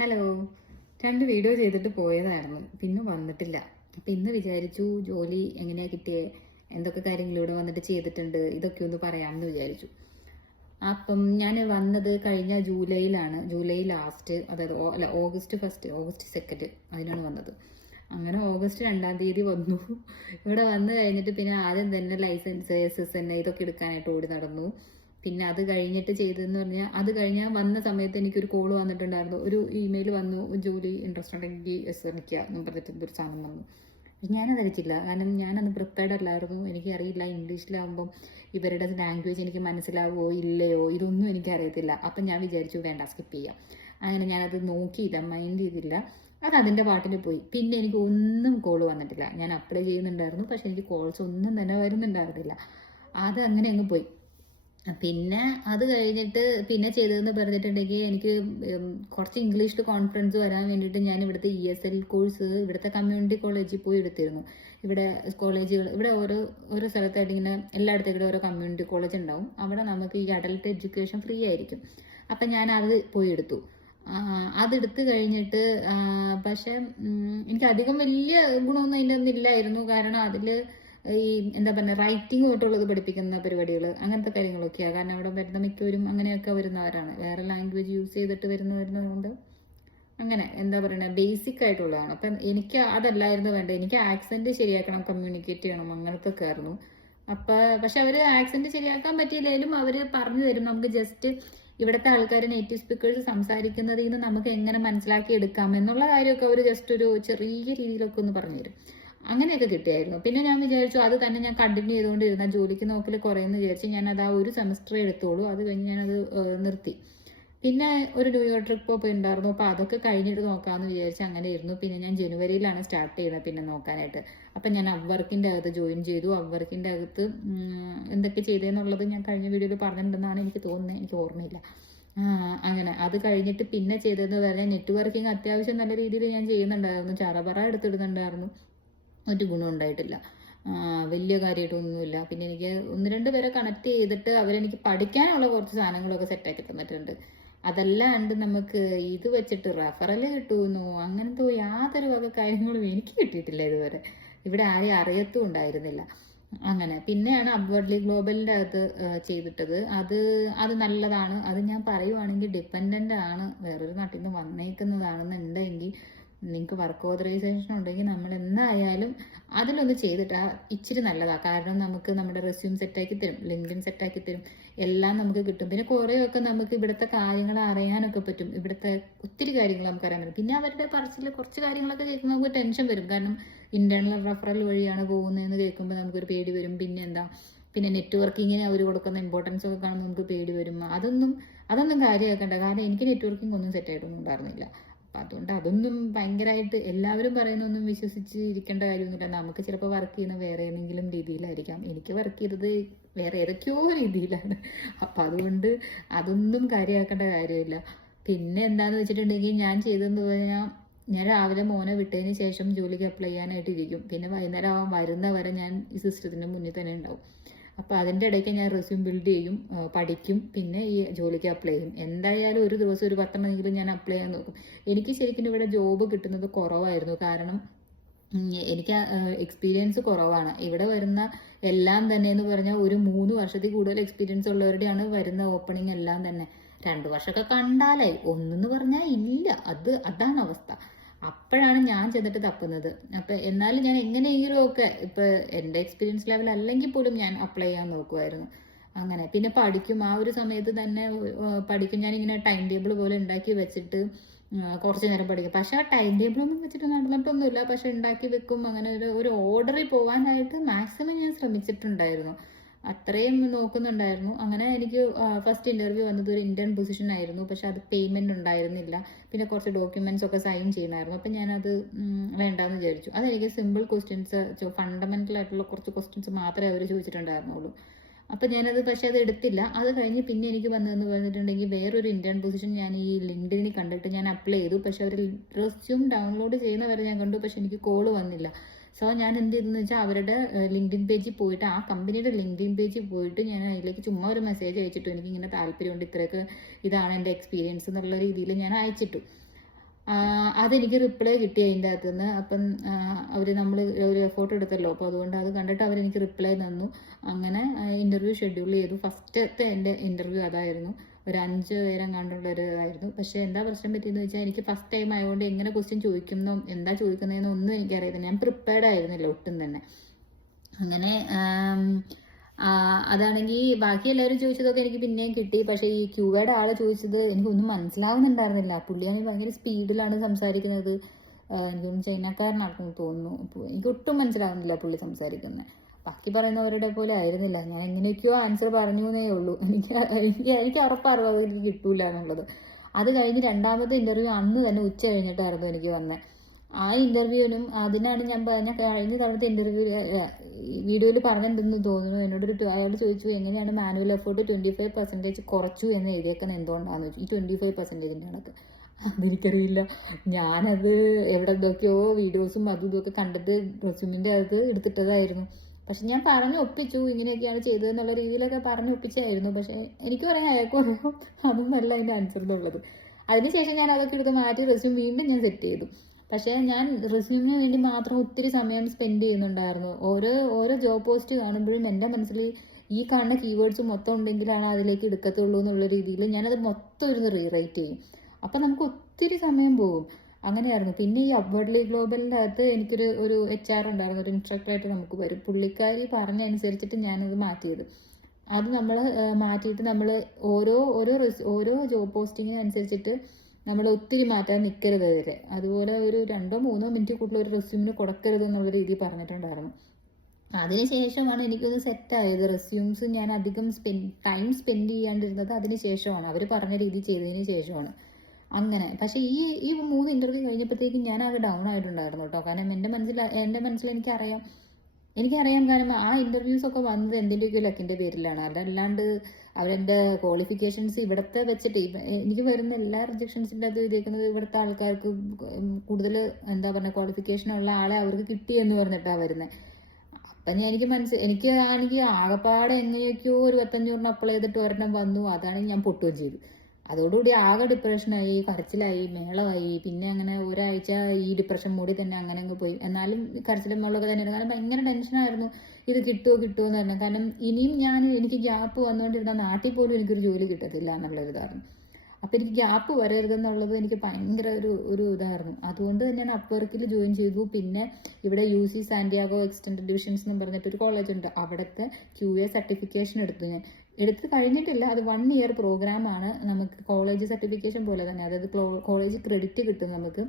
Hello. 2 video ചെയ്തിട്ട് പോയതായിരുന്നു. പിന്നെ വന്നിട്ടില്ല. അപ്പം ഇന്ന് വിചാരിച്ചു ജോലി എങ്ങനെയാ കിട്ടിയേ, എന്തൊക്കെ കാര്യങ്ങൾ ഇവിടെ വന്നിട്ട് ചെയ്തിട്ടുണ്ട്, ഇതൊക്കെ ഒന്ന് പറയാമെന്ന് വിചാരിച്ചു. അപ്പം ഞാൻ വന്നത് കഴിഞ്ഞ ജൂലൈയിലാണ്. ജൂലൈ ലാസ്റ്റ്, അതായത് അല്ല, ഓഗസ്റ്റ് ഫസ്റ്റ്, ഓഗസ്റ്റ് 2 അതിനാണ് വന്നത്. അങ്ങനെ ഓഗസ്റ്റ് 2 തീയതി വന്നു. ഇവിടെ വന്നു കഴിഞ്ഞിട്ട് പിന്നെ ആദ്യം തന്നെ ലൈസൻസ്, SSN ഇതൊക്കെ എടുക്കാനായിട്ട് ഓടി നടന്നു. പിന്നെ അത് കഴിഞ്ഞിട്ട് ചെയ്തതെന്ന് പറഞ്ഞാൽ, അത് കഴിഞ്ഞാൽ വന്ന സമയത്ത് എനിക്കൊരു കോൾ വന്നിട്ടുണ്ടായിരുന്നു. ഒരു ഇമെയിൽ വന്നു, ജോലി ഇൻട്രസ്റ്റ് ഉണ്ടെങ്കിൽ ശ്രമിക്കുക എന്ന് പറഞ്ഞിട്ട് ഒരു സാധനം വന്നു. ഞാനത് അയച്ചില്ല, കാരണം ഞാനന്ന് പ്രിപ്പയർഡ് അല്ലായിരുന്നു. എനിക്ക് അറിയില്ല, ഇംഗ്ലീഷിലാവുമ്പം ഇവരുടെ ലാംഗ്വേജ് എനിക്ക് മനസ്സിലാവുമോ ഇല്ലയോ ഇതൊന്നും എനിക്കറിയത്തില്ല. അപ്പം ഞാൻ വിചാരിച്ചു വേണ്ട, സ്കിപ്പ് ചെയ്യാം. അങ്ങനെ ഞാനത് നോക്കിയില്ല, മൈൻഡ് ചെയ്തില്ല. അത് അതിൻ്റെ പാട്ടിൽ പോയി. പിന്നെ എനിക്ക് ഒന്നും കോൾ വന്നിട്ടില്ല. ഞാൻ അപ്ലൈ ചെയ്യുന്നുണ്ടായിരുന്നു, പക്ഷെ എനിക്ക് കോൾസ് ഒന്നും തന്നെ വരുന്നുണ്ടായിരുന്നില്ല. അത് അങ്ങനെ അങ്ങ് പോയി. പിന്നെ അത് കഴിഞ്ഞിട്ട് പിന്നെ ചെയ്തതെന്ന് പറഞ്ഞിട്ടുണ്ടെങ്കിൽ, എനിക്ക് കുറച്ച് ഇംഗ്ലീഷിൽ കോൺഫിഡൻസ് വരാൻ വേണ്ടിയിട്ട് ഞാൻ ഇവിടുത്തെ ESL കോഴ്സ് ഇവിടുത്തെ കമ്മ്യൂണിറ്റി കോളേജിൽ പോയി എടുത്തിരുന്നു. ഇവിടെ കോളേജുകൾ, ഇവിടെ ഓരോ സ്ഥലത്തായിട്ട് ഇങ്ങനെ എല്ലായിടത്തും ഇവിടെ ഓരോ കമ്മ്യൂണിറ്റി കോളേജ് ഉണ്ടാവും. അവിടെ നമുക്ക് ഈ അഡൽട്ട് എഡ്യൂക്കേഷൻ ഫ്രീ ആയിരിക്കും. അപ്പം ഞാൻ അത് പോയി എടുത്തു. അതെടുത്ത് കഴിഞ്ഞിട്ട് പക്ഷെ എനിക്ക് അധികം വലിയ ഗുണമൊന്നും അതിൻ്റെ ഒന്നും ഇല്ലായിരുന്നു. കാരണം അതിൽ ഈ എന്താ പറയുക, റൈറ്റിംഗ് തൊട്ടുള്ളത് പഠിപ്പിക്കുന്ന പരിപാടികൾ, അങ്ങനത്തെ കാര്യങ്ങളൊക്കെയാണ്. കാരണം അവിടെ വരുന്ന മിക്കവരും അങ്ങനെയൊക്കെ വരുന്നവരാണ്, വേറെ ലാംഗ്വേജ് യൂസ് ചെയ്തിട്ട് വരുന്നതുകൊണ്ട് അങ്ങനെ എന്താ പറയുക, ബേസിക് ആയിട്ടുള്ളതാണ്. അപ്പം എനിക്ക് അതല്ലായിരുന്നു വേണ്ടത്. എനിക്ക് ആക്സെന്റ് ശരിയാക്കണം, കമ്മ്യൂണിക്കേറ്റ് ചെയ്യണം, അങ്ങനത്തെ ഒക്കെ ആയിരുന്നു. പക്ഷെ അവർ ആക്സെന്റ് ശരിയാക്കാൻ പറ്റിയില്ലെങ്കിലും അവർ പറഞ്ഞു തരും. നമുക്ക് ജസ്റ്റ് ഇവിടുത്തെ ആൾക്കാർ, നേറ്റീവ് സ്പീക്കേഴ്സ് സംസാരിക്കുന്നതിൽ നിന്ന് നമുക്ക് എങ്ങനെ മനസ്സിലാക്കി എടുക്കാം എന്നുള്ള കാര്യമൊക്കെ അവർ ജസ്റ്റ് ഒരു ചെറിയ രീതിയിലൊക്കെ ഒന്ന് പറഞ്ഞു തരും. അങ്ങനെയൊക്കെ കിട്ടിയായിരുന്നു. പിന്നെ ഞാൻ വിചാരിച്ചു അത് തന്നെ ഞാൻ കണ്ടിന്യൂ ചെയ്തുകൊണ്ടിരുന്ന, ജോലിക്ക് നോക്കൽ കുറേയെന്ന് വിചാരിച്ച് ഞാൻ അത് ആ ഒരു സെമസ്റ്ററേ എടുത്തോളൂ. അത് കഴിഞ്ഞ് ഞാനത് നിർത്തി. പിന്നെ ഒരു ന്യൂയോർക്ക് ട്രിപ്പ് ഒക്കെ ഉണ്ടായിരുന്നു. അപ്പോൾ അതൊക്കെ കഴിഞ്ഞിട്ട് നോക്കാമെന്ന് വിചാരിച്ച് അങ്ങനെ ഇരുന്നു. പിന്നെ ഞാൻ ജനുവരിയിലാണ് സ്റ്റാർട്ട് ചെയ്യുന്നത് പിന്നെ നോക്കാനായിട്ട്. അപ്പം ഞാൻ അപ്വർക്കിൻ്റെ അകത്ത് ജോയിൻ ചെയ്തു. അപ്വർക്കിൻ്റെ അകത്ത് എന്തൊക്കെ ചെയ്തതെന്നുള്ളത് ഞാൻ കഴിഞ്ഞ വീഡിയോയിൽ പറഞ്ഞിട്ടുണ്ടെന്നാണ് എനിക്ക് തോന്നുന്നത്, എനിക്ക് ഓർമ്മയില്ല. അങ്ങനെ അത് കഴിഞ്ഞിട്ട് പിന്നെ ചെയ്തതെന്ന് പറഞ്ഞാൽ, നെറ്റ്വർക്കിംഗ് അത്യാവശ്യം നല്ല രീതിയിൽ ഞാൻ ചെയ്യുന്നുണ്ടായിരുന്നു. ചറപറ എടുത്തിടുന്നുണ്ടായിരുന്നു. ഒരു ഗുണം ഉണ്ടായിട്ടില്ല, വലിയ കാര്യമായിട്ടൊന്നുമില്ല. പിന്നെ എനിക്ക് 1-2 പേരെ കണക്ട് ചെയ്തിട്ട് അവരെനിക്ക് പഠിക്കാനുള്ള കുറച്ച് സാധനങ്ങളൊക്കെ സെറ്റാക്കി തന്നിട്ടുണ്ട്. അതല്ലാണ്ട് നമുക്ക് ഇത് വെച്ചിട്ട് റെഫറൽ കിട്ടുമെന്നോ അങ്ങനത്തെ യാതൊരു വക കാര്യങ്ങളും എനിക്ക് കിട്ടിയിട്ടില്ല ഇതുവരെ. ഇവിടെ ആരെയും അറിയത്തും ഉണ്ടായിരുന്നില്ല. അങ്ങനെ പിന്നെയാണ് അപ്വേർഡ്ലി ഗ്ലോബലിൻ്റെ അകത്ത് ചെയ്തിട്ടത്. അത് നല്ലതാണ്. അത് ഞാൻ പറയുവാണെങ്കിൽ ഡിപ്പെൻഡൻ്റ് ആണ്, വേറൊരു നാട്ടിൽ നിന്ന് വന്നേക്കുന്നതാണെന്നുണ്ടെങ്കിൽ നിങ്ങൾക്ക് വർക്ക് ഓതറൈസേഷൻ ഉണ്ടെങ്കിൽ നമ്മൾ എന്തായാലും അതിലൊന്ന് ചെയ്തിട്ട് ഇച്ചിരി നല്ലതാണ്. കാരണം നമുക്ക് നമ്മുടെ റെസ്യൂം സെറ്റാക്കി തരും, ലിങ്ക്ഡിൻ സെറ്റാക്കി തരും, എല്ലാം നമുക്ക് കിട്ടും. പിന്നെ കുറേയൊക്കെ നമുക്ക് ഇവിടുത്തെ കാര്യങ്ങൾ അറിയാനൊക്കെ പറ്റും. ഇവിടുത്തെ ഒത്തിരി കാര്യങ്ങൾ നമുക്ക് അറിയാൻ പറ്റും. പിന്നെ അവരുടെ പറച്ചിൽ കുറച്ച് കാര്യങ്ങളൊക്കെ കേൾക്കുമ്പോൾ നമുക്ക് ടെൻഷൻ വരും. കാരണം ഇന്റേണൽ റെഫറൽ വഴിയാണ് പോകുന്നതെന്ന് കേൾക്കുമ്പോൾ നമുക്കൊരു പേടി വരും. പിന്നെ നെറ്റ്വർക്കിങ്ങിന് അവർ കൊടുക്കുന്ന ഇമ്പോർട്ടൻസ് ഒക്കെ കാണുമ്പോൾ നമുക്ക് പേടി വരും. അതൊന്നും കാര്യമാക്കണ്ട. കാരണം എനിക്ക് നെറ്റ്വർക്കിംഗ് ഒന്നും സെറ്റായിട്ടൊന്നും ഉണ്ടായിരുന്നില്ല. അപ്പം അതുകൊണ്ട് അതൊന്നും ഭയങ്കരമായിട്ട് എല്ലാവരും പറയുന്നൊന്നും വിശ്വസിച്ച് ഇരിക്കേണ്ട കാര്യമൊന്നുമില്ല. നമുക്ക് ചിലപ്പോൾ വർക്ക് ചെയ്യുന്ന വേറെ ഏതെങ്കിലും രീതിയിലായിരിക്കാം. എനിക്ക് വർക്ക് ചെയ്തത് വേറെ ഏതൊക്കെയോ രീതിയിലാണ്. അപ്പം അതുകൊണ്ട് അതൊന്നും കാര്യമാക്കേണ്ട കാര്യമില്ല. പിന്നെ എന്താണെന്ന് വെച്ചിട്ടുണ്ടെങ്കിൽ, ഞാൻ ചെയ്തതെന്ന് പറഞ്ഞാൽ, ഞാൻ രാവിലെ മോനെ വിട്ടതിന് ശേഷം ജോലിക്ക് അപ്ലൈ ചെയ്യാനായിട്ട് ഇരിക്കും. പിന്നെ വൈകുന്നേരം ആവാൻ വരുന്നവരെ ഞാൻ ഈ സിസ്റ്റത്തിൻ്റെ മുന്നിൽ തന്നെ ഉണ്ടാവും. അപ്പോൾ അതിൻ്റെ ഇടയ്ക്ക് ഞാൻ റെസ്യൂം ബിൽഡ് ചെയ്യും, പഠിക്കും, പിന്നെ ഈ ജോലിക്ക് അപ്ലൈ ചെയ്യും. എന്തായാലും ഒരു ദിവസം ഒരു 10 എണ്ണമെങ്കിലും ഞാൻ അപ്ലൈ ചെയ്യാൻ നോക്കും. എനിക്ക് ശരിക്കും ഇവിടെ ജോബ് കിട്ടുന്നത് കുറവായിരുന്നു. കാരണം എനിക്ക് എക്സ്പീരിയൻസ് കുറവാണ്. ഇവിടെ വരുന്ന എല്ലാം തന്നെ എന്ന് പറഞ്ഞാൽ ഒരു 3 വർഷത്തിൽ കൂടുതൽ എക്സ്പീരിയൻസ് ഉള്ളവരുടെയാണ് വരുന്ന ഓപ്പണിംഗ് എല്ലാം തന്നെ. 2 വർഷമൊക്കെ കണ്ടാലായി, ഒന്നെന്ന് പറഞ്ഞാൽ ഇല്ല. അതാണ് അവസ്ഥ. അപ്പോഴാണ് ഞാൻ ചെന്നിട്ട് തപ്പുന്നത്. അപ്പം എന്നാലും ഞാൻ എങ്ങനെയെങ്കിലും ഒക്കെ ഇപ്പം എൻ്റെ എക്സ്പീരിയൻസ് ലെവൽ അല്ലെങ്കിൽ പോലും ഞാൻ അപ്ലൈ ചെയ്യാൻ നോക്കുമായിരുന്നു. അങ്ങനെ പിന്നെ പഠിക്കും. ആ ഒരു സമയത്ത് തന്നെ പഠിക്കും. ഞാനിങ്ങനെ ടൈം ടേബിൾ പോലെ ഉണ്ടാക്കി വെച്ചിട്ട് കുറച്ച് നേരം പഠിക്കും. പക്ഷെ ആ ടൈം ടേബിളൊന്നും വെച്ചിട്ട് നടന്നിട്ടൊന്നുമില്ല. പക്ഷെ ഉണ്ടാക്കി വെക്കും. അങ്ങനെ ഒരു ഓർഡറിൽ പോകാനായിട്ട് മാക്സിമം ഞാൻ ശ്രമിച്ചിട്ടുണ്ടായിരുന്നു. അത്രയും നോക്കുന്നുണ്ടായിരുന്നു. അങ്ങനെ എനിക്ക് ഫസ്റ്റ് ഇൻ്റർവ്യൂ വന്നത് ഒരു ഇന്റേൺ പൊസിഷൻ ആയിരുന്നു. പക്ഷെ അത് പേയ്മെൻറ്റ് ഉണ്ടായിരുന്നില്ല. പിന്നെ കുറച്ച് ഡോക്യുമെൻറ്റ്സ് ഒക്കെ സൈൻ ചെയ്യുന്നായിരുന്നു. അപ്പം ഞാനത് വേണ്ടാന്ന് വിചാരിച്ചു. അതെനിക്ക് സിമ്പിൾ ക്വസ്റ്റ്യൻസ്, ഫണ്ടമെൻ്റൽ ആയിട്ടുള്ള കുറച്ച് ക്വസ്റ്റ്യൻസ് മാത്രമേ അവർ ചോദിച്ചിട്ടുണ്ടായിരുന്നുള്ളൂ. അപ്പം ഞാനത് പക്ഷേ അത് എടുത്തില്ല. അത് കഴിഞ്ഞ് പിന്നെ എനിക്ക് വന്നതെന്ന് പറഞ്ഞിട്ടുണ്ടെങ്കിൽ, വേറൊരു ഇന്റേൺ പൊസിഷൻ ഞാൻ ഈ ലിങ്ക്ഡിനിൽ കണ്ടിട്ട് ഞാൻ അപ്ലൈ ചെയ്തു. പക്ഷെ അവർ റെസ്യൂം ഡൗൺലോഡ് ചെയ്യുന്നവരെ ഞാൻ കണ്ടു, പക്ഷെ എനിക്ക് കോള് വന്നില്ല. സോ ഞാൻ എന്ത് ചെയ്തെന്ന് വെച്ചാൽ, അവരുടെ ലിങ്ക്ഡിൻ പേജിൽ പോയിട്ട്, ആ കമ്പനിയുടെ ലിങ്ക്ഡിൻ പേജിൽ പോയിട്ട് ഞാൻ അതിലേക്ക് ചുമ്മാ ഒരു മെസ്സേജ് അയച്ചിട്ടു. എനിക്കിങ്ങനെ താല്പര്യമുണ്ട്, ഇത്രയൊക്കെ ഇതാണ് എൻ്റെ എക്സ്പീരിയൻസ് എന്നുള്ള രീതിയിൽ ഞാൻ അയച്ചിട്ടു. അതെനിക്ക് റിപ്ലൈ കിട്ടി അതിൻ്റെ അകത്ത് നിന്ന്. അപ്പം അവർ നമ്മൾ ഒരു എഫോർട്ട് എടുത്തല്ലോ, അപ്പോൾ അതുകൊണ്ട് അത് കണ്ടിട്ട് അവരെനിക്ക് റിപ്ലൈ തന്നു. അങ്ങനെ ഇൻ്റർവ്യൂ ഷെഡ്യൂൾ ചെയ്തു. ഫസ്റ്റത്തെ എൻ്റെ ഇൻ്റർവ്യൂ അതായിരുന്നു. ഒരു 5 പേരം കണ്ടുള്ളൊരു ഇതായിരുന്നു. പക്ഷേ എന്താ പ്രശ്നം പറ്റിയെന്ന് വെച്ചാൽ എനിക്ക് ഫസ്റ്റ് ടൈം ആയതുകൊണ്ട് എങ്ങനെ ക്വസ്റ്റ്യൻ ചോദിക്കുന്നോ എന്താ ചോദിക്കുന്നതെന്നോ ഒന്നും എനിക്കറിയില്ല. ഞാൻ പ്രിപ്പയർഡ് ആയിരുന്നില്ല ഒട്ടും തന്നെ. അങ്ങനെ അതാണെങ്കിൽ ബാക്കി എല്ലാവരും ചോദിച്ചതൊക്കെ എനിക്ക് പിന്നെയും കിട്ടി. പക്ഷേ ഈ ക്യൂയുടെ ആളെ ചോദിച്ചത് എനിക്കൊന്നും മനസ്സിലാവുന്നുണ്ടായിരുന്നില്ല. പുള്ളിയാണെങ്കിൽ ഭയങ്കര സ്പീഡിലാണ് സംസാരിക്കുന്നത്. എനിക്കൊന്നും ചൈനക്കാരനാണെന്ന് തോന്നുന്നു. എനിക്ക് ഒട്ടും മനസ്സിലാവുന്നില്ല പുള്ളി സംസാരിക്കുന്നത്. ബാക്കി പറയുന്നവരുടെ പോലെ ആയിരുന്നില്ല. ഞാൻ എങ്ങനെയൊക്കെയോ ആൻസർ പറഞ്ഞു എന്നേ ഉള്ളൂ. എനിക്ക് ഉറപ്പറിയാം അത് എനിക്ക് കിട്ടൂല എന്നുള്ളത്. അത് കഴിഞ്ഞ് രണ്ടാമത്തെ ഇൻ്റർവ്യൂ അന്ന് തന്നെ ഉച്ച കഴിഞ്ഞിട്ടായിരുന്നു എനിക്ക് വന്നത്. ആ ഇൻ്റർവ്യൂവിനും അതിനാണ് ഞാൻ കഴിഞ്ഞ തവണത്തെ ഇൻ്റർവ്യൂ വീഡിയോയിൽ പറഞ്ഞിട്ടുണ്ടെന്ന് തോന്നുന്നു. അയാൾ ചോദിച്ചു എങ്ങനെയാണ് മാനുവൽ എഫേർട്ട് 25% കുറച്ചു എന്ന് എഴുതിയേക്കുന്നത് എന്തുകൊണ്ടാണെന്ന് ചോദിച്ചു. ഈ 25%ൻ്റെ കണക്ക് അതെനിക്കറിയില്ല. ഞാനത് എവിടെ എന്തൊക്കെയോ വീഡിയോസും അതും ഇതൊക്കെ കണ്ടിട്ട് റെസ്യൂമിൻ്റെ അകത്ത് എടുത്തിട്ടതായിരുന്നു. പക്ഷെ ഞാൻ പറഞ്ഞ് ഒപ്പിച്ചു ഇങ്ങനെയൊക്കെയാണ് ചെയ്തതെന്നുള്ള രീതിയിലൊക്കെ പറഞ്ഞ് ഒപ്പിച്ചായിരുന്നു. പക്ഷേ എനിക്ക് പറയാൻ അയാൾക്കും അറിയാം അതൊന്നല്ല അതിൻ്റെ ആൻസർ എന്നുള്ളത്. അതിനുശേഷം ഞാൻ അതൊക്കെ എടുത്ത് മാറ്റി റെസ്യൂം വീണ്ടും ഞാൻ സെറ്റ് ചെയ്തു. പക്ഷേ ഞാൻ റെസ്യൂമിന് വേണ്ടി മാത്രം ഒത്തിരി സമയം സ്പെൻഡ് ചെയ്യുന്നുണ്ടായിരുന്നു. ഓരോ ജോബ് പോസ്റ്റ് കാണുമ്പോഴും എൻ്റെ മനസ്സിൽ ഈ കാണുന്ന കീവേഡ്സ് മൊത്തം ഉണ്ടെങ്കിലാണ് അതിലേക്ക് എടുക്കത്തുള്ളൂ എന്നുള്ള രീതിയിൽ ഞാനത് മൊത്തം ഇരുന്ന് റീറൈറ്റ് ചെയ്യും. അപ്പം നമുക്ക് ഒത്തിരി സമയം പോകും. അങ്ങനെയായിരുന്നു. പിന്നെ ഈ അപ്വേർഡ്ലി ഗ്ലോബലിൻ്റെ അകത്ത് ഒരു HR ഉണ്ടായിരുന്നു, ഒരു ഇൻസ്ട്രക്ടറായിട്ട് നമുക്ക് വരും. പുള്ളിക്കാരി പറഞ്ഞ അനുസരിച്ചിട്ട് ഞാനത് മാറ്റിയത്. അത് നമ്മൾ മാറ്റിയിട്ട് നമ്മൾ ഓരോ ജോബ് പോസ്റ്റിങ്ങിനും അനുസരിച്ചിട്ട് നമ്മൾ ഒത്തിരി മാറ്റാൻ നിൽക്കരുത് വരെ. അതുപോലെ ഒരു 2-3 മിനിറ്റ് കൂടുതൽ ഒരു റെസ്യൂമിന് കൊടുക്കരുത് എന്നുള്ള രീതിയിൽ പറഞ്ഞിട്ടുണ്ടായിരുന്നു. അതിനുശേഷമാണ് എനിക്കൊന്ന് സെറ്റായത്. റെസ്യൂംസ് ഞാൻ അധികം ടൈം സ്പെൻഡ് ചെയ്യാണ്ടിരുന്നത് അതിന് ശേഷമാണ്, അവർ പറഞ്ഞ രീതി ചെയ്തതിന് ശേഷമാണ്. അങ്ങനെ പക്ഷേ ഈ 3 ഇൻ്റർവ്യൂ കഴിഞ്ഞപ്പോഴത്തേക്കും ഞാൻ ആകെ ഡൗൺ ആയിട്ടുണ്ടായിരുന്നു കേട്ടോ. കാരണം എൻ്റെ മനസ്സിൽ എനിക്കറിയാം കാരണം ആ ഇൻ്റർവ്യൂസൊക്കെ വന്നത് എന്തിൻ്റെയൊക്കെ ലക്കിൻ്റെ പേരിലാണ്. അതല്ലാണ്ട് അവരെൻ്റെ ക്വാളിഫിക്കേഷൻസ് ഇവിടുത്തെ വെച്ചിട്ട് എനിക്ക് വരുന്ന എല്ലാ റിജക്ഷൻസിൻ്റെ അത് ഇതേക്കുന്നത് ഇവിടുത്തെ ആൾക്കാർക്ക് കൂടുതൽ എന്താ പറയുക ക്വാളിഫിക്കേഷനുള്ള ആളെ അവർക്ക് കിട്ടി എന്ന് പറഞ്ഞിട്ടാണ് വരുന്നത്. അപ്പം എനിക്ക് ആണെങ്കിൽ ആകെപ്പാടെ എങ്ങനെയൊക്കെയോ ഒരു 25 അപ്ലൈ ചെയ്തിട്ട് ഒരെണ്ണം വന്നു. അതാണെങ്കിൽ ഞാൻ പൊട്ടുകയും ചെയ്തു. അതോടുകൂടി ആകെ ഡിപ്രഷനായി, കരച്ചിലായി, മേളമായി. പിന്നെ അങ്ങനെ ഒരാഴ്ച ഈ ഡിപ്രഷൻ മൂടി തന്നെ അങ്ങനെ അങ്ങ് പോയി. എന്നാലും കരച്ചിലും മേളമൊക്കെ തന്നെയായിരുന്നു. കാരണം ഭയങ്കര ടെൻഷനായിരുന്നു ഇത് കിട്ടുമോ എന്ന് തന്നെ. കാരണം ഇനിയും എനിക്ക് ഗ്യാപ്പ് വന്നുകൊണ്ടിരുന്ന നാട്ടിൽ പോലും എനിക്കൊരു ജോലി കിട്ടത്തില്ല എന്നുള്ളൊരിതായിരുന്നു. അപ്പോൾ എനിക്ക് ഗ്യാപ്പ് വരരുതെന്നുള്ളത് എനിക്ക് ഭയങ്കര ഒരു ഇതായിരുന്നു. അതുകൊണ്ട് തന്നെയാണ് അപ്വർക്കിൽ ജോയിൻ ചെയ്തു. പിന്നെ ഇവിടെ UC സാന്റിയാഗോ എക്സ്റ്റൻഡ് ഡിവിഷൻസ് എന്ന് പറഞ്ഞിട്ടൊരു കോളേജുണ്ട്. അവിടുത്തെ QA സർട്ടിഫിക്കേഷൻ എടുത്ത് കഴിഞ്ഞിട്ടില്ല. അത് 1 ഇയർ പ്രോഗ്രാമാണ്. നമുക്ക് കോളേജ് സർട്ടിഫിക്കേഷൻ പോലെ തന്നെ, അതായത് കോളേജ് ക്രെഡിറ്റ് കിട്ടും നമുക്ക്.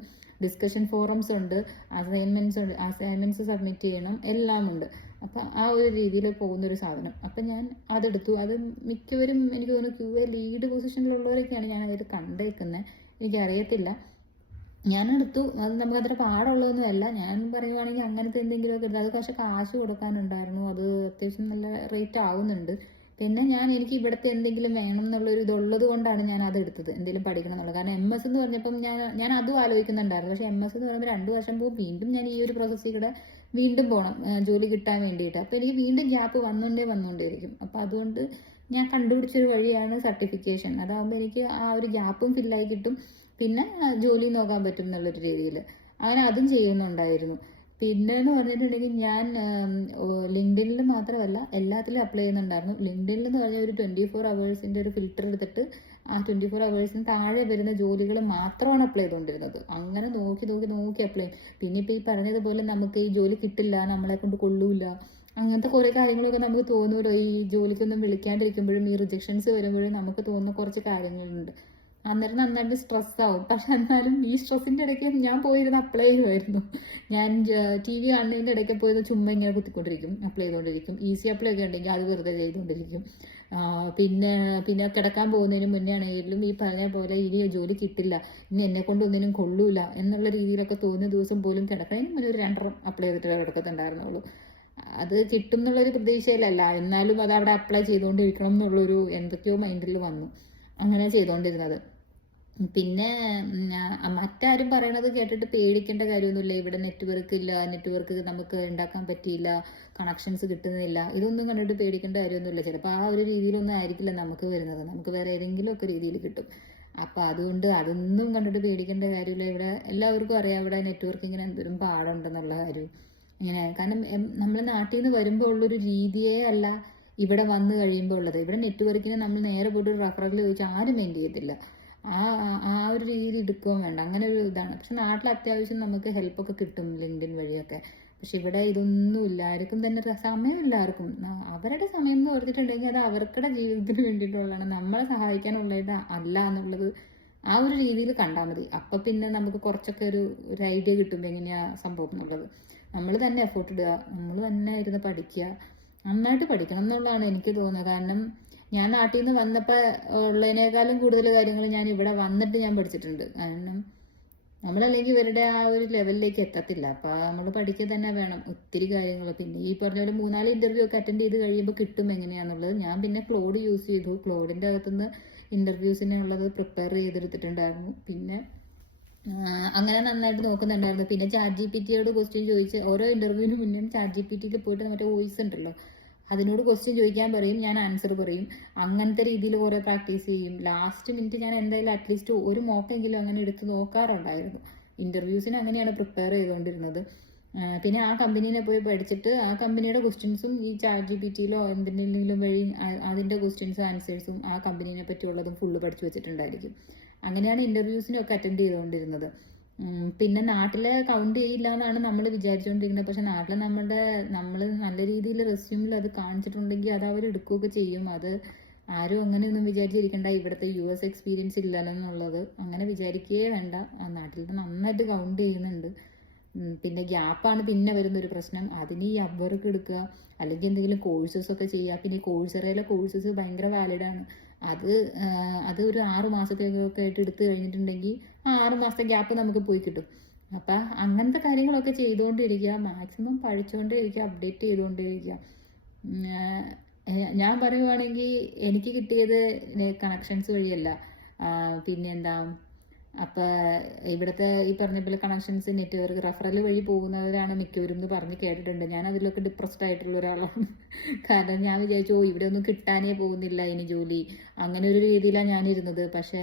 ഡിസ്കഷൻ ഫോറംസ് ഉണ്ട്, അസൈൻമെൻറ്റ്സ് സബ്മിറ്റ് ചെയ്യണം, എല്ലാം ഉണ്ട്. അപ്പം ആ ഒരു രീതിയിൽ പോകുന്നൊരു സാധനം. അപ്പം ഞാൻ അതെടുത്തു. അത് മിക്കവരും എനിക്ക് തോന്നുന്നു QA ലീഡ് പൊസിഷനിലുള്ളവരൊക്കെയാണ് ഞാൻ അതിൽ കണ്ടേക്കുന്നത്. എനിക്കറിയത്തില്ല. ഞാനെടുത്തു. അത് നമുക്കത്ര പാടുള്ളതൊന്നുമല്ല. ഞാൻ പറയുവാണെങ്കിൽ അങ്ങനത്തെ എന്തെങ്കിലുമൊക്കെ എടുത്തു. അത് പക്ഷേ കാശ് കൊടുക്കാനുണ്ടായിരുന്നു. അത് അത്യാവശ്യം നല്ല റേറ്റ് ആവുന്നുണ്ട്. പിന്നെ എനിക്ക് ഇവിടുത്തെ എന്തെങ്കിലും വേണം എന്നുള്ളൊരു ഇതുള്ളത് കൊണ്ടാണ് ഞാൻ അത് എടുത്തത്, എന്തെങ്കിലും പഠിക്കണം എന്നുള്ളത്. കാരണം MS എന്ന് പറഞ്ഞപ്പം ഞാൻ അതും ആലോചിക്കുന്നുണ്ടായിരുന്നു. പക്ഷേ MS എന്ന് പറയുമ്പോൾ 2 വർഷം പോകും. വീണ്ടും ഞാൻ ഈ ഒരു പ്രോസസ്സിൽ കൂടെ വീണ്ടും പോകണം ജോലി കിട്ടാൻ വേണ്ടിയിട്ട്. അപ്പോൾ എനിക്ക് വീണ്ടും ഗ്യാപ്പ് വന്നുകൊണ്ടേയിരിക്കും. അപ്പോൾ അതുകൊണ്ട് ഞാൻ കണ്ടുപിടിച്ചൊരു വഴിയാണ് സർട്ടിഫിക്കേഷൻ. അതാകുമ്പോൾ എനിക്ക് ആ ഒരു ഗ്യാപ്പും ഫില്ലായി കിട്ടും. പിന്നെ ജോലി നോക്കാൻ പറ്റും എന്നുള്ളൊരു രീതിയിൽ അങ്ങനെ അതും ചെയ്യുന്നുണ്ടായിരുന്നു. പിന്നെ എന്ന് പറഞ്ഞിട്ടുണ്ടെങ്കിൽ ഞാൻ ലിങ്ക്ഡിനിൽ മാത്രമല്ല എല്ലാത്തിലും അപ്ലൈ ചെയ്യുന്നുണ്ടായിരുന്നു. ലിങ്ക്ഡിനിൽ എന്ന് പറഞ്ഞാൽ ഒരു 24 അവേഴ്സിൻ്റെ ഒരു ഫിൽറ്റർ എടുത്തിട്ട് ആ 24 അവേഴ്സിന് താഴെ വരുന്ന ജോലികൾ മാത്രമാണ് അപ്ലൈ ചെയ്തുകൊണ്ടിരുന്നത്. അങ്ങനെ നോക്കി അപ്ലൈ ചെയ്യും. പിന്നെ ഇപ്പോൾ ഈ പറഞ്ഞതുപോലെ നമുക്ക് ഈ ജോലി കിട്ടില്ല, നമ്മളെ കൊണ്ട് കൊള്ളൂല, അങ്ങനത്തെ കുറേ കാര്യങ്ങളൊക്കെ നമുക്ക് തോന്നുമല്ലോ. ഈ ജോലിക്കൊന്നും വിളിക്കാണ്ടിരിക്കുമ്പോഴും ഈ റിജക്ഷൻസ് വരുമ്പോഴും നമുക്ക് തോന്നുന്ന കുറച്ച് കാര്യങ്ങളുണ്ട്. അന്നേരം നന്നായിട്ട് സ്ട്രെസ്സാവും. പക്ഷെ എന്നാലും ഈ സ്ട്രെസ്സിൻ്റെ ഇടയ്ക്ക് ഞാൻ പോയിരുന്ന് അപ്ലൈ ചെയ്യുമായിരുന്നു. ഞാൻ TV കാണുന്നതിൻ്റെ ഇടയ്ക്ക് പോയത് ചുമ്മാ ഇങ്ങനെ കുത്തിക്കൊണ്ടിരിക്കും, അപ്ലൈ ചെയ്തുകൊണ്ടിരിക്കും. ഈസി അപ്ലൈ ഒക്കെ ഉണ്ടെങ്കിൽ അത് വെറുതെ ചെയ്തുകൊണ്ടിരിക്കും. പിന്നെ കിടക്കാൻ പോകുന്നതിന് മുന്നേ ആണെങ്കിലും ഈ പറഞ്ഞ പോലെ ഇനി ജോലി കിട്ടില്ല, ഇനി എന്നെക്കൊണ്ട് ഒന്നിനും കൊള്ളൂല എന്നുള്ള രീതിയിലൊക്കെ തോന്നിയ ദിവസം പോലും കിടക്കുന്നതിന് മുന്നേ ഒരു 2 അപ്ലൈ ചെയ്തിട്ട് കിടക്കത്തുണ്ടായിരുന്നുള്ളൂ. അത് കിട്ടും എന്നുള്ളൊരു പ്രതീക്ഷയിലല്ല, എന്നാലും അത് അവിടെ അപ്ലൈ ചെയ്തുകൊണ്ടിരിക്കണം എന്നുള്ളൊരു എന്തൊക്കെയോ മൈൻഡിൽ വന്നു. അങ്ങനെ ചെയ്തുകൊണ്ടിരുന്നത്. പിന്നെ മറ്റാരും പറയണത് കേട്ടിട്ട് പേടിക്കേണ്ട കാര്യമൊന്നുമില്ല. ഇവിടെ നെറ്റ്വർക്ക് നമുക്ക് ഉണ്ടാക്കാൻ പറ്റിയില്ല, കണക്ഷൻസ് കിട്ടുന്നില്ല, ഇതൊന്നും കണ്ടിട്ട് പേടിക്കേണ്ട കാര്യമൊന്നുമില്ല. ചിലപ്പോൾ ആ ഒരു രീതിയിലൊന്നും ആയിരിക്കില്ല നമുക്ക് വരുന്നത്. നമുക്ക് വേറെ ഏതെങ്കിലും ഒക്കെ രീതിയിൽ കിട്ടും. അപ്പം അതുകൊണ്ട് അതൊന്നും കണ്ടിട്ട് പേടിക്കേണ്ട കാര്യമില്ല. ഇവിടെ എല്ലാവർക്കും അറിയാം ഇവിടെ നെറ്റ്വർക്കിങ്ങിന് എന്തോരം പാടുണ്ടെന്നുള്ള കാര്യം. ഇങ്ങനെ കാരണം നമ്മൾ നാട്ടിൽ നിന്ന് വരുമ്പോൾ ഉള്ളൊരു രീതിയേ അല്ല ഇവിടെ വന്നു കഴിയുമ്പോൾ ഉള്ളത്. ഇവിടെ നെറ്റ്വർക്കിന് നമ്മൾ നേരെ പോയിട്ട് ഒരു റെഫറൽ ചോദിച്ചാൽ ആരും മെയിൻ ചെയ്യത്തില്ല. ആ ആ ഒരു രീതിയിൽ എടുക്കുകയും വേണ്ട, അങ്ങനെ ഒരു ഇതാണ്. പക്ഷെ നാട്ടിൽ അത്യാവശ്യം നമുക്ക് ഹെൽപ്പൊക്കെ കിട്ടും ലിങ്ക്ഡിൻ വഴിയൊക്കെ. പക്ഷെ ഇവിടെ ഇതൊന്നുമില്ല, ആർക്കും തന്നെ സമയമില്ല ആർക്കും. അവരുടെ സമയം എന്ന് പറഞ്ഞിട്ടുണ്ടെങ്കിൽ അത് അവർക്കുടെ ജീവിതത്തിന് വേണ്ടിയിട്ടുള്ളതാണ്, നമ്മളെ സഹായിക്കാനുള്ളത് അല്ല എന്നുള്ളത് ആ ഒരു രീതിയിൽ കണ്ടാൽ മതി. അപ്പം പിന്നെ നമുക്ക് കുറച്ചൊക്കെ ഒരു ഐഡിയ കിട്ടും എങ്ങനെയാ സംഭവം എന്നുള്ളത്. നമ്മൾ തന്നെ എഫോർട്ട് ഇടുക, നമ്മൾ തന്നെ ഇരുന്ന് പഠിക്കുക, നന്നായിട്ട് പഠിക്കണം എന്നുള്ളതാണ് എനിക്ക് തോന്നുന്നത്. കാരണം ഞാൻ നാട്ടിൽ നിന്ന് വന്നപ്പോൾ ഉള്ളതിനേക്കാളും കൂടുതൽ കാര്യങ്ങൾ ഞാൻ ഇവിടെ വന്നിട്ട് ഞാൻ പഠിച്ചിട്ടുണ്ട്. കാരണം നമ്മളല്ലെങ്കിൽ ഇവരുടെ ആ ഒരു ലെവലിലേക്ക് എത്തത്തില്ല. അപ്പം നമ്മൾ പഠിക്കുക തന്നെ വേണം ഒത്തിരി കാര്യങ്ങൾ. പിന്നെ ഈ പറഞ്ഞ പോലെ 3-4 ഇൻ്റർവ്യൂ ഒക്കെ അറ്റൻഡ് ചെയ്ത് കഴിയുമ്പോൾ കിട്ടും എങ്ങനെയാണെന്നുള്ളത്. ഞാൻ പിന്നെ ക്ലോഡ് യൂസ് ചെയ്തു. ക്ലോഡിൻ്റെ അകത്തുനിന്ന് ഇൻ്റർവ്യൂസിനുള്ളത് പ്രിപ്പയർ ചെയ്തെടുത്തിട്ടുണ്ടായിരുന്നു. പിന്നെ അങ്ങനെ നന്നായിട്ട് നോക്കുന്നുണ്ടായിരുന്നു. പിന്നെ ChatGPT ക്വസ്റ്റ്യൻ ചോദിച്ച് ഓരോ ഇൻ്റർവ്യൂവിന് മുന്നേ ChatGPT പോയിട്ട് മറ്റേ വോയിസ് ഉണ്ടല്ലോ, അതിനോട് ക്വസ്റ്റ്യൻ ചോദിക്കാൻ പറയും, ഞാൻ ആൻസർ പറയും. അങ്ങനത്തെ രീതിയിൽ കുറേ പ്രാക്ടീസ് ചെയ്യും. ലാസ്റ്റ് മിനിറ്റ് ഞാൻ എന്തായാലും അറ്റ്ലീസ്റ്റ് ഒരു മോക്കെങ്കിലും അങ്ങനെ എടുത്ത് നോക്കാറുണ്ടായിരുന്നു. ഇൻ്റർവ്യൂസിന് അങ്ങനെയാണ് പ്രിപ്പയർ ചെയ്തുകൊണ്ടിരുന്നത്. പിന്നെ ആ കമ്പനീനെ പോയി പഠിച്ചിട്ട് ആ കമ്പനിയുടെ ക്വസ്റ്റ്യൻസും ഈ ChatGPTയിലോ എന്തിനെങ്കിലും വഴി അതിൻ്റെ ക്വസ്റ്റ്യൻസും ആൻസേഴ്സും ആ കമ്പനീനെ പറ്റിയുള്ളതും ഫുള്ള് പഠിച്ചു വെച്ചിട്ടുണ്ടായിരിക്കും. അങ്ങനെയാണ് ഇൻ്റർവ്യൂസിനൊക്കെ അറ്റൻഡ് ചെയ്തുകൊണ്ടിരുന്നത്. പിന്നെ നാട്ടിലെ കൗണ്ട് ചെയ്യില്ല എന്നാണ് നമ്മൾ വിചാരിച്ചുകൊണ്ടിരിക്കുന്നത്. പക്ഷെ നാട്ടിൽ നമ്മൾ നല്ല രീതിയിൽ റെസ്യൂമിൽ അത് കാണിച്ചിട്ടുണ്ടെങ്കിൽ അത് അവർ എടുക്കുകയൊക്കെ ചെയ്യും. അത് ആരും അങ്ങനെയൊന്നും വിചാരിച്ചിരിക്കേണ്ട ഇവിടുത്തെ US എക്സ്പീരിയൻസ് ഇല്ലല്ലോ എന്നുള്ളത്. അങ്ങനെ വിചാരിക്കുകയേ വേണ്ട. നാട്ടിൽ നന്നായിട്ട് കൗണ്ട് ചെയ്യുന്നുണ്ട്. പിന്നെ ഗ്യാപ്പാണ് പിന്നെ വരുന്നൊരു പ്രശ്നം. അതിന് ഈ അപ്വർക്ക് എടുക്കുക, അല്ലെങ്കിൽ എന്തെങ്കിലും കോഴ്സസൊക്കെ ചെയ്യുക. പിന്നെ ഈ കോഴ്സറയിലെ കോഴ്സസ് ഭയങ്കര വാലിഡാണ്. അത് ഒരു 6 മാസത്തേക്കൊക്കെ ആയിട്ട് എടുത്തു കഴിഞ്ഞിട്ടുണ്ടെങ്കിൽ ആ 6 മാസത്തെ ഗ്യാപ്പ് നമുക്ക് പോയി കിട്ടും. അപ്പം അങ്ങനത്തെ കാര്യങ്ങളൊക്കെ ചെയ്തുകൊണ്ടിരിക്കുക, മാക്സിമം പഠിച്ചുകൊണ്ടിരിക്കുക, അപ്ഡേറ്റ് ചെയ്തുകൊണ്ടിരിക്കുക. ഞാൻ പറയുവാണെങ്കിൽ എനിക്ക് കിട്ടിയത് കണക്ഷൻസ് വഴിയല്ല. പിന്നെന്താ, അപ്പം ഇവിടുത്തെ ഈ പറഞ്ഞ പോലെ കണക്ഷൻസ് നെറ്റ്വർക്ക് റെഫറൽ വഴി പോകുന്നവരാണ് മിക്കവരും എന്ന് പറഞ്ഞ് കേട്ടിട്ടുണ്ട്. ഞാൻ അതിലൊക്കെ ഡിപ്രസ്ഡ് ആയിട്ടുള്ള ഒരാളാണ്. കാരണം ഞാൻ വിചാരിച്ചു ഇവിടെ ഒന്നും കിട്ടാനേ പോകുന്നില്ല ഇനി ജോലി, അങ്ങനെ ഒരു രീതിയിലാണ് ഞാനിരുന്നത്. പക്ഷേ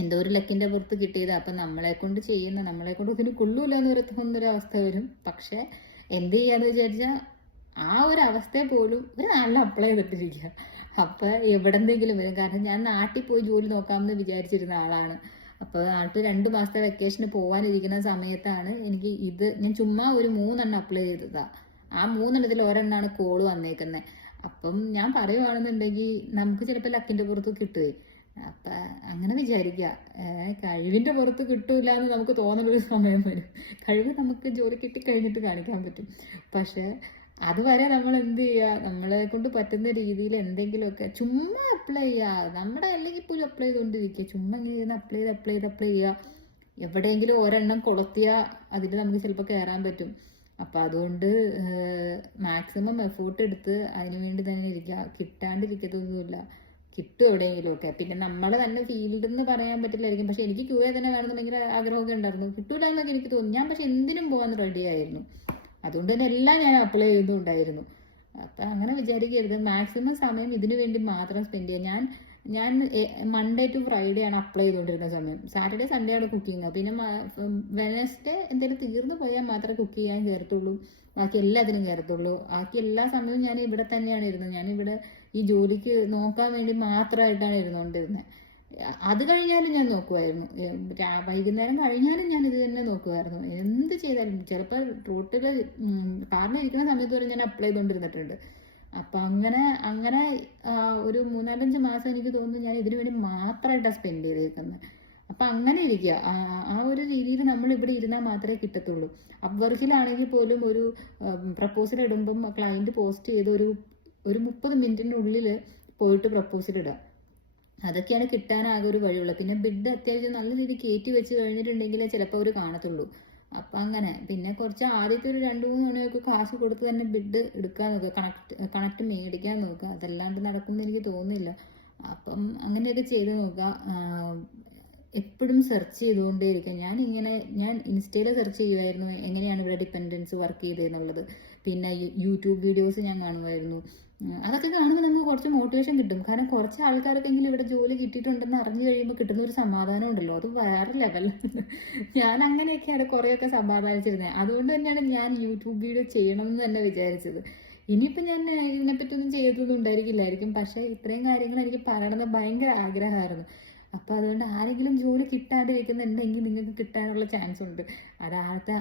എന്തോ ഒരു ലക്കിൻ്റെ പുറത്ത് കിട്ടിയത്. അപ്പം നമ്മളെ കൊണ്ട് ഇതിന് കൊള്ളൂല എന്ന് തോന്നുന്നൊരു അവസ്ഥ വരും. പക്ഷേ എന്ത് ചെയ്യാന്ന് വിചാരിച്ചാൽ ആ ഒരു അവസ്ഥയെ പോലും ഒരു നാളിൽ അപ്ലൈ ചെയ്തിട്ടിരിക്കുക. അപ്പം എവിടെന്തെങ്കിലും വരും. കാരണം ഞാൻ നാട്ടിൽ പോയി ജോലി നോക്കാമെന്ന് വിചാരിച്ചിരുന്ന ആളാണ്. അപ്പോൾ നാട്ടിൽ 2 മാസത്തെ വെക്കേഷന് പോകാനിരിക്കുന്ന സമയത്താണ് ഞാൻ ചുമ്മാ ഒരു 3 അപ്ലൈ ചെയ്തതാണ്. ആ 3 ഒരെണ്ണമാണ് കോള് വന്നേക്കുന്നത്. അപ്പം ഞാൻ പറയുവാണെന്നുണ്ടെങ്കിൽ നമുക്ക് ചിലപ്പോൾ ലക്കിൻ്റെ പുറത്ത് കിട്ടുമേ. അപ്പം അങ്ങനെ വിചാരിക്കുക, കഴിവിൻ്റെ പുറത്ത് കിട്ടൂല എന്ന് നമുക്ക് തോന്നുന്നൊരു സമയം വരും. കഴിവ് നമുക്ക് ജോലി കിട്ടിക്കഴിഞ്ഞിട്ട് കാണിക്കാൻ പറ്റും. പക്ഷേ അതുവരെ നമ്മൾ എന്ത് ചെയ്യുക, നമ്മളെ കൊണ്ട് പറ്റുന്ന രീതിയിൽ എന്തെങ്കിലുമൊക്കെ ചുമ്മാ അപ്ലൈ ചെയ്യുക. നമ്മുടെ അല്ലെങ്കിൽ പോലും അപ്ലൈ ചെയ്തുകൊണ്ടിരിക്കുക. ചുമ്മാ ഇങ്ങനെ അപ്ലൈ ചെയ്യുക. എവിടെയെങ്കിലും ഒരെണ്ണം കൊളുത്തിയാൽ അതിൽ നമുക്ക് ചിലപ്പോൾ കയറാൻ പറ്റും. അപ്പം അതുകൊണ്ട് മാക്സിമം എഫോർട്ട് എടുത്ത് അതിന് വേണ്ടി തന്നെ ഇരിക്കുക. കിട്ടാണ്ടിരിക്കത്തൊന്നുമില്ല, കിട്ടും എവിടെയെങ്കിലുമൊക്കെ. പിന്നെ നമ്മളെ തന്നെ ഫീൽഡ് എന്ന് പറയാൻ പറ്റില്ലായിരിക്കും. പക്ഷെ എനിക്ക് QA തന്നെ വേണമെന്ന് ഭയങ്കര ആഗ്രഹമൊക്കെ ഉണ്ടായിരുന്നു. കിട്ടൂല എന്നൊക്കെ എനിക്ക് തോന്നി. ഞാൻ പക്ഷെ എന്തിനും പോകാൻ റെഡി ആയിരുന്നു. അതുകൊണ്ട് തന്നെ എല്ലാം ഞാൻ അപ്ലൈ ചെയ്തുണ്ടായിരുന്നു. അപ്പം അങ്ങനെ വിചാരിക്കരുത്, മാക്സിമം സമയം ഇതിനു വേണ്ടി മാത്രം സ്പെൻഡ് ചെയ്യുക. ഞാൻ മൺഡേ ടു ഫ്രൈഡേ ആണ് അപ്ലൈ ചെയ്തുകൊണ്ടിരുന്ന സമയം. സാറ്റർഡേ സൺഡേ ആണ് കുക്കിങ്. പിന്നെ വെനസ്ഡേ എന്തെങ്കിലും തീർന്നു പോയാൽ മാത്രമേ കുക്ക് ചെയ്യാൻ കയറത്തുള്ളൂ, ബാക്കി എല്ലാത്തിനും കയറത്തുള്ളൂ. ബാക്കി എല്ലാ സമയവും ഞാൻ ഇവിടെ തന്നെയാണ് ഇരുന്നത്. ഞാനിവിടെ ഈ ജോലിക്ക് നോക്കാൻ വേണ്ടി മാത്രമായിട്ടാണ് ഇരുന്നുകൊണ്ടിരുന്നത്. അത് കഴിഞ്ഞാലും ഞാൻ നോക്കുമായിരുന്നു, വൈകുന്നേരം കഴിഞ്ഞാലും ഞാൻ ഇത് തന്നെ നോക്കുമായിരുന്നു. എന്ത് ചെയ്താലും ചിലപ്പോൾ റോട്ടിൽ കാരണം ഇരിക്കുന്ന സമയത്ത് വരെ ഞാൻ അപ്ലൈ ചെയ്തുകൊണ്ടിരുന്നിട്ടുണ്ട്. അപ്പം അങ്ങനെ ഒരു 3-4-5 മാസം എനിക്ക് തോന്നുന്നു ഞാൻ ഇതിനു വേണ്ടി മാത്രമായിട്ടാണ് സ്പെൻഡ് ചെയ്തേക്കുന്നത്. അപ്പം അങ്ങനെ ഇരിക്കുക. ആ ഒരു രീതിയിൽ നമ്മൾ ഇവിടെ ഇരുന്നാൽ മാത്രമേ കിട്ടത്തുള്ളൂ. അപ്വർക്കിലാണെങ്കിൽ പോലും ഒരു പ്രപ്പോസൽ ഇടുമ്പം ക്ലയൻറ്റ് പോസ്റ്റ് ചെയ്ത് ഒരു 30 മിനിറ്റിനുള്ളിൽ പോയിട്ട് പ്രപ്പോസൽ ഇടുക. അതൊക്കെയാണ് കിട്ടാനാകെ ഒരു വഴിയുള്ളത്. പിന്നെ ബിഡ് അത്യാവശ്യം നല്ല രീതിയിൽ കയറ്റി വെച്ച് കഴിഞ്ഞിട്ടുണ്ടെങ്കിലേ ചിലപ്പോൾ അവർ കാണത്തുള്ളൂ. അപ്പം അങ്ങനെ പിന്നെ കുറച്ച് ആദ്യത്തെ ഒരു 2-3 തവണയൊക്കെ കാശ് കൊടുത്ത് തന്നെ ബിഡ് എടുക്കാൻ നോക്കുക, കണക്ട് മേടിക്കാൻ നോക്കുക. അതല്ലാണ്ട് നടക്കുമെന്ന് എനിക്ക് തോന്നുന്നില്ല. അപ്പം അങ്ങനെയൊക്കെ ചെയ്ത് നോക്കുക. എപ്പോഴും സെർച്ച് ചെയ്തുകൊണ്ടേയിരിക്കുക. ഞാൻ ഇൻസ്റ്റയിൽ സെർച്ച് ചെയ്യുമായിരുന്നു എങ്ങനെയാണ് ഇവിടെ ഡിപ്പെൻഡൻസ് വർക്ക് ചെയ്തതെന്നുള്ളത്. പിന്നെ യൂട്യൂബ് വീഡിയോസ് ഞാൻ കാണുമായിരുന്നു. അതൊക്കെ കാണുമ്പോൾ നമുക്ക് കുറച്ച് മോട്ടിവേഷൻ കിട്ടും. കാരണം കുറച്ച് ആൾക്കാർക്കെങ്കിലും ഇവിടെ ജോലി കിട്ടിയിട്ടുണ്ടെന്ന് അറിഞ്ഞു കഴിയുമ്പോൾ കിട്ടുന്ന ഒരു സമാധാനം ഉണ്ടല്ലോ, അത് വേറെ ലെവൽ. ഞാൻ അങ്ങനെയൊക്കെയാണ് കുറേയൊക്കെ സമാധാനിച്ചിരുന്നത്. അതുകൊണ്ട് തന്നെയാണ് ഞാൻ യൂട്യൂബ് വീഡിയോ ചെയ്യണമെന്ന് തന്നെ വിചാരിച്ചത്. ഇനിയിപ്പോൾ ഞാൻ ഇതിനെപ്പറ്റിയൊന്നും ചെയ്തതൊന്നും ഉണ്ടായിരിക്കില്ലായിരിക്കും, പക്ഷേ ഇത്രയും കാര്യങ്ങൾ എനിക്ക് പറയണമെന്ന് ഭയങ്കര ആഗ്രഹമായിരുന്നു. അപ്പോൾ അതുകൊണ്ട് ആരെങ്കിലും ജോലി കിട്ടാണ്ടിരിക്കുന്നുണ്ടെങ്കിൽ നിങ്ങൾക്ക് കിട്ടാനുള്ള ചാൻസ് ഉണ്ട്. അതാഴത്തെ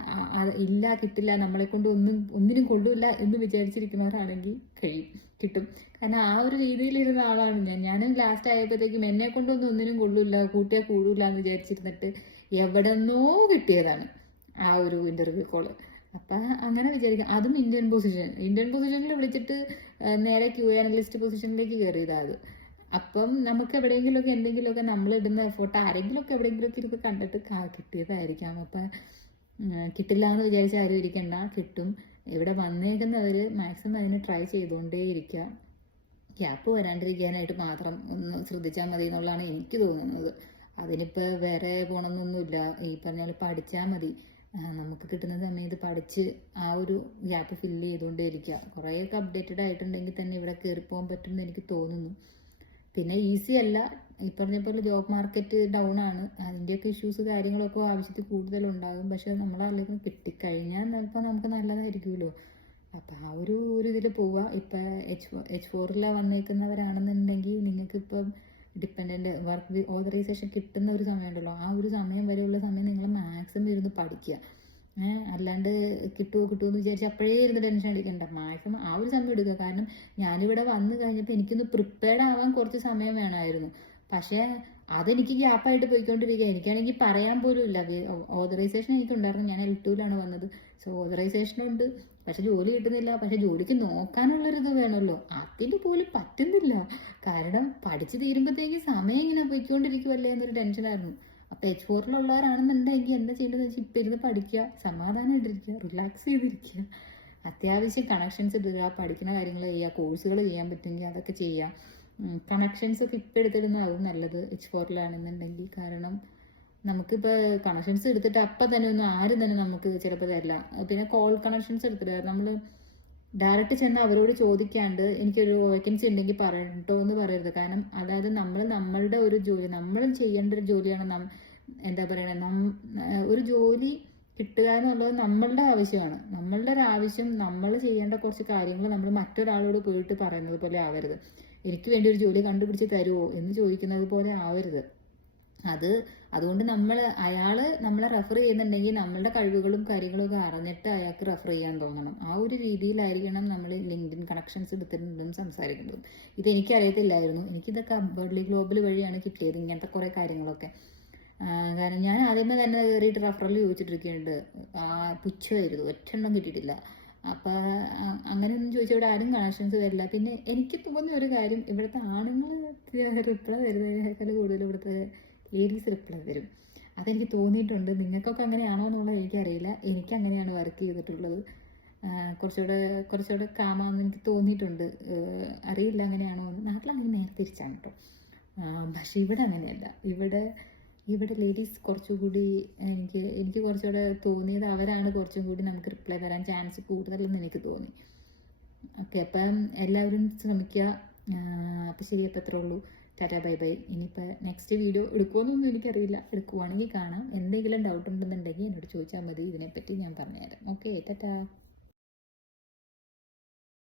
ഇല്ല, കിട്ടില്ല, നമ്മളെ കൊണ്ട് ഒന്നിനും കൊള്ളില്ല എന്ന് വിചാരിച്ചിരിക്കുന്നവരാണെങ്കിൽ കിട്ടും. കാരണം ആ ഒരു രീതിയിലിരുന്ന ആളാണ് ഞാനും ലാസ്റ്റ് ആയപ്പോഴത്തേക്കും എന്നെ കൊണ്ടൊന്നും ഒന്നിനും കൊള്ളില്ല, കൂട്ടിയാൽ കൂടില്ല എന്ന് വിചാരിച്ചിരുന്നിട്ട് എവിടെ നിന്നോ കിട്ടിയതാണ് ആ ഒരു ഇൻ്റർവ്യൂ കോള്. അപ്പം അങ്ങനെ വിചാരിക്കാം. അതും ഇന്ത്യൻ പൊസിഷനിൽ വിളിച്ചിട്ട് നേരെ QA അനലിസ്റ്റ് പൊസിഷനിലേക്ക് കയറിയതാണ് അത്. അപ്പം നമുക്ക് എവിടെയെങ്കിലുമൊക്കെ എന്തെങ്കിലുമൊക്കെ നമ്മളിടുന്ന എഫോർട്ട് ആരെങ്കിലുമൊക്കെ എവിടെയെങ്കിലുമൊക്കെ ഇരുന്ന് കണ്ടിട്ട് കിട്ടിയതായിരിക്കാം. അപ്പം കിട്ടില്ല എന്ന് വിചാരിച്ച് ആരും ഇരിക്കണ്ട, കിട്ടും. ഇവിടെ വന്നേക്കുന്നവർ മാക്സിമം അതിന് ട്രൈ ചെയ്തുകൊണ്ടേ ഇരിക്കുക. ഗ്യാപ്പ് വരാണ്ടിരിക്കാനായിട്ട് മാത്രം ഒന്ന് ശ്രദ്ധിച്ചാൽ മതി എന്നുള്ളതാണ് എനിക്ക് തോന്നുന്നത്. അതിനിപ്പോൾ വേറെ പോകണമെന്നൊന്നുമില്ല. ഈ പറഞ്ഞ പോലെ പഠിച്ചാൽ മതി. നമുക്ക് കിട്ടുന്ന സമയത്ത് പഠിച്ച് ആ ഒരു ഗ്യാപ്പ് ഫില്ല് ചെയ്തുകൊണ്ടേ ഇരിക്കുക. കുറേയൊക്കെ അപ്ഡേറ്റഡ് ആയിട്ടുണ്ടെങ്കിൽ തന്നെ ഇവിടെ കയറിപ്പോകാൻ പറ്റുമെന്ന് എനിക്ക് തോന്നുന്നു. പിന്നെ ഈസി അല്ല. ഈ പറഞ്ഞ പോലെ ജോബ് മാർക്കറ്റ് ഡൗൺ ആണ്. അതിൻ്റെയൊക്കെ ഇഷ്യൂസ് കാര്യങ്ങളൊക്കെ ആവശ്യത്തിൽ കൂടുതലുണ്ടാകും. പക്ഷെ നമ്മളതിലേക്ക് കിട്ടിക്കഴിഞ്ഞാൽ ചിലപ്പോൾ നമുക്ക് നല്ലതായിരിക്കുമല്ലോ. അപ്പം ആ ഒരു ഇതിൽ പോവുക. ഇപ്പം H4 വന്നേക്കുന്നവരാണെന്നുണ്ടെങ്കിൽ നിങ്ങൾക്കിപ്പം ഡിപ്പെൻഡൻ്റ് വർക്ക് ഓതറൈസേഷൻ കിട്ടുന്ന ഒരു സമയം ഉണ്ടല്ലോ, ആ ഒരു സമയം വരെയുള്ള സമയം നിങ്ങൾ മാക്സിമം ഇരുന്ന് പഠിക്കുക. അല്ലാണ്ട് കിട്ടുമോ എന്ന് വിചാരിച്ച് അപ്പോഴേ ഇരുന്ന് ടെൻഷൻ അടിക്കണ്ട. മാക്സിമം ആ ഒരു സമയം എടുക്കുക. കാരണം ഞാനിവിടെ വന്നു കഴിഞ്ഞപ്പോൾ എനിക്കൊന്ന് പ്രിപ്പയർഡ് ആവാൻ കുറച്ച് സമയം വേണമായിരുന്നു. പക്ഷേ അതെനിക്ക് ഗ്യാപ്പായിട്ട് പോയിക്കൊണ്ടിരിക്കുക. എനിക്കാണെങ്കിൽ പറയാൻ പോലും ഇല്ല. ഓതറൈസേഷൻ എനിക്കുണ്ടായിരുന്നു. ഞാൻ L2 വന്നത്. സോ ഓതറൈസേഷനുണ്ട്, പക്ഷെ ജോലി കിട്ടുന്നില്ല. പക്ഷെ ജോലിക്ക് നോക്കാനുള്ളൊരിത് വേണമല്ലോ, അതിന് പോലും പറ്റുന്നില്ല. കാരണം പഠിച്ച് തീരുമ്പോഴത്തേക്ക് സമയം ഇങ്ങനെ പോയിക്കൊണ്ടിരിക്കുമല്ലേ എന്നൊരു ടെൻഷനായിരുന്നു. അപ്പോൾ H4 എന്താ ചെയ്യേണ്ടതെന്ന് വെച്ചാൽ ഇപ്പം ഇരുന്ന് പഠിക്കുക, സമാധാനമായിട്ടിരിക്കുക, റിലാക്സ് ചെയ്തിരിക്കുക, അത്യാവശ്യം കണക്ഷൻസ് ഇടുക, പഠിക്കുന്ന കാര്യങ്ങൾ ചെയ്യുക, കോഴ്സുകൾ ചെയ്യാൻ പറ്റുമെങ്കിൽ അതൊക്കെ ചെയ്യുക. കണക്ഷൻസ് ഒക്കെ ഇപ്പം എടുത്തിടുന്നതാവും നല്ലത് H4 കാരണം നമുക്കിപ്പോൾ കണക്ഷൻസ് എടുത്തിട്ട് അപ്പം തന്നെ ഒന്നും ആരും തന്നെ നമുക്ക് ചിലപ്പോൾ തരില്ല. പിന്നെ കോൾ കണക്ഷൻസ് എടുത്തിട്ട് നമ്മൾ ഡയറക്റ്റ് ചെന്ന് അവരോട് ചോദിക്കാണ്ട് എനിക്കൊരു വേക്കൻസി ഉണ്ടെങ്കിൽ പറയട്ടോ എന്ന് പറയരുത്. കാരണം അതായത് നമ്മളുടെ ഒരു ജോലി, നമ്മൾ ചെയ്യേണ്ട ഒരു ജോലിയാണ്. എന്താ പറയണത്, ഒരു ജോലി കിട്ടുക എന്നുള്ളത് നമ്മളുടെ ആവശ്യമാണ്. നമ്മളുടെ ഒരു ആവശ്യം, നമ്മൾ ചെയ്യേണ്ട കുറച്ച് കാര്യങ്ങൾ നമ്മൾ മറ്റൊരാളോട് പോയിട്ട് പറയുന്നത് പോലെ ആവരുത്. എനിക്ക് വേണ്ടി ഒരു ജോലി കണ്ടുപിടിച്ച് തരുമോ എന്ന് ചോദിക്കുന്നത് പോലെ ആവരുത്. അതുകൊണ്ട് അയാൾ നമ്മളെ റെഫർ ചെയ്യുന്നുണ്ടെങ്കിൽ നമ്മളുടെ കഴിവുകളും കാര്യങ്ങളും ഒക്കെ അറിഞ്ഞിട്ട് അയാൾക്ക് റെഫർ ചെയ്യാൻ തോന്നണം. ആ ഒരു രീതിയിലായിരിക്കണം നമ്മൾ ലിങ്ക്ഡിൻ കണക്ഷൻസ് എടുത്തിട്ടുണ്ടെന്നും സംസാരിക്കുന്നതും. ഇതെനിക്കറിയത്തില്ലായിരുന്നു. എനിക്കിതൊക്കെ അപ്വേർഡ്ലി ഗ്ലോബൽ വഴിയാണ് കിട്ടിയത് ഇങ്ങനത്തെ കുറേ കാര്യങ്ങളൊക്കെ. കാരണം ഞാൻ ആദ്യമേ തന്നെ കയറിയിട്ട് റെഫറൽ ചോദിച്ചിട്ടിരിക്കുന്നുണ്ട്. പുച്ഛമായിരുന്നു, ഒറ്റെണ്ണം കിട്ടിയിട്ടില്ല. അപ്പം അങ്ങനെയൊന്നും ചോദിച്ചാൽ ഇവിടെ ആരും കണക്ഷൻസ് തരില്ല. പിന്നെ എനിക്ക് തോന്നിയ ഒരു കാര്യം, ഇവിടുത്തെ ആണുങ്ങൾ റിപ്ലൈ തരുന്നതിനേക്കാൾ കൂടുതൽ ഇവിടുത്തെ ലേഡീസ് റിപ്ലൈ തരും. അതെനിക്ക് തോന്നിയിട്ടുണ്ട്. നിങ്ങൾക്കൊക്കെ അങ്ങനെയാണോ എന്നുള്ളത് എനിക്കറിയില്ല. എനിക്ക് അങ്ങനെയാണ് വർക്ക് ചെയ്തിട്ടുള്ളത്. കുറച്ചുകൂടെ കാമാന്ന് എനിക്ക് തോന്നിയിട്ടുണ്ട്. അറിയില്ല അങ്ങനെയാണോ എന്ന്. നാട്ടിലാണെങ്കിൽ നേരെ തിരിച്ചാണ് കേട്ടോ. പക്ഷെ ഇവിടെ അങ്ങനെയല്ല. ഇവിടെ ലേഡീസ് കുറച്ചുകൂടി എനിക്ക് കുറച്ചുകൂടെ തോന്നിയത് അവരാണ് കുറച്ചും കൂടി നമുക്ക് റിപ്ലൈ തരാൻ ചാൻസ് കൂടുതലെന്ന് എനിക്ക് തോന്നി. ഓക്കെ, അപ്പം എല്ലാവരും ശ്രമിക്കുക. അപ്പോൾ ശരി, അപ്പോൾ അത്രേ ഉള്ളൂ. Tata, bye bye. ഇനിയിപ്പോൾ നെക്സ്റ്റ് വീഡിയോ എടുക്കുമോയെന്നൊന്നും എനിക്കറിയില്ല. എടുക്കുവാണെങ്കിൽ കാണാം. എന്തെങ്കിലും ഡൗട്ട് ഉണ്ടെന്നുണ്ടെങ്കിൽ എന്നോട് ചോദിച്ചാൽ മതി. ഇതിനെപ്പറ്റി ഞാൻ പറഞ്ഞുതരാം. ഓക്കെ, ടാറ്റാ.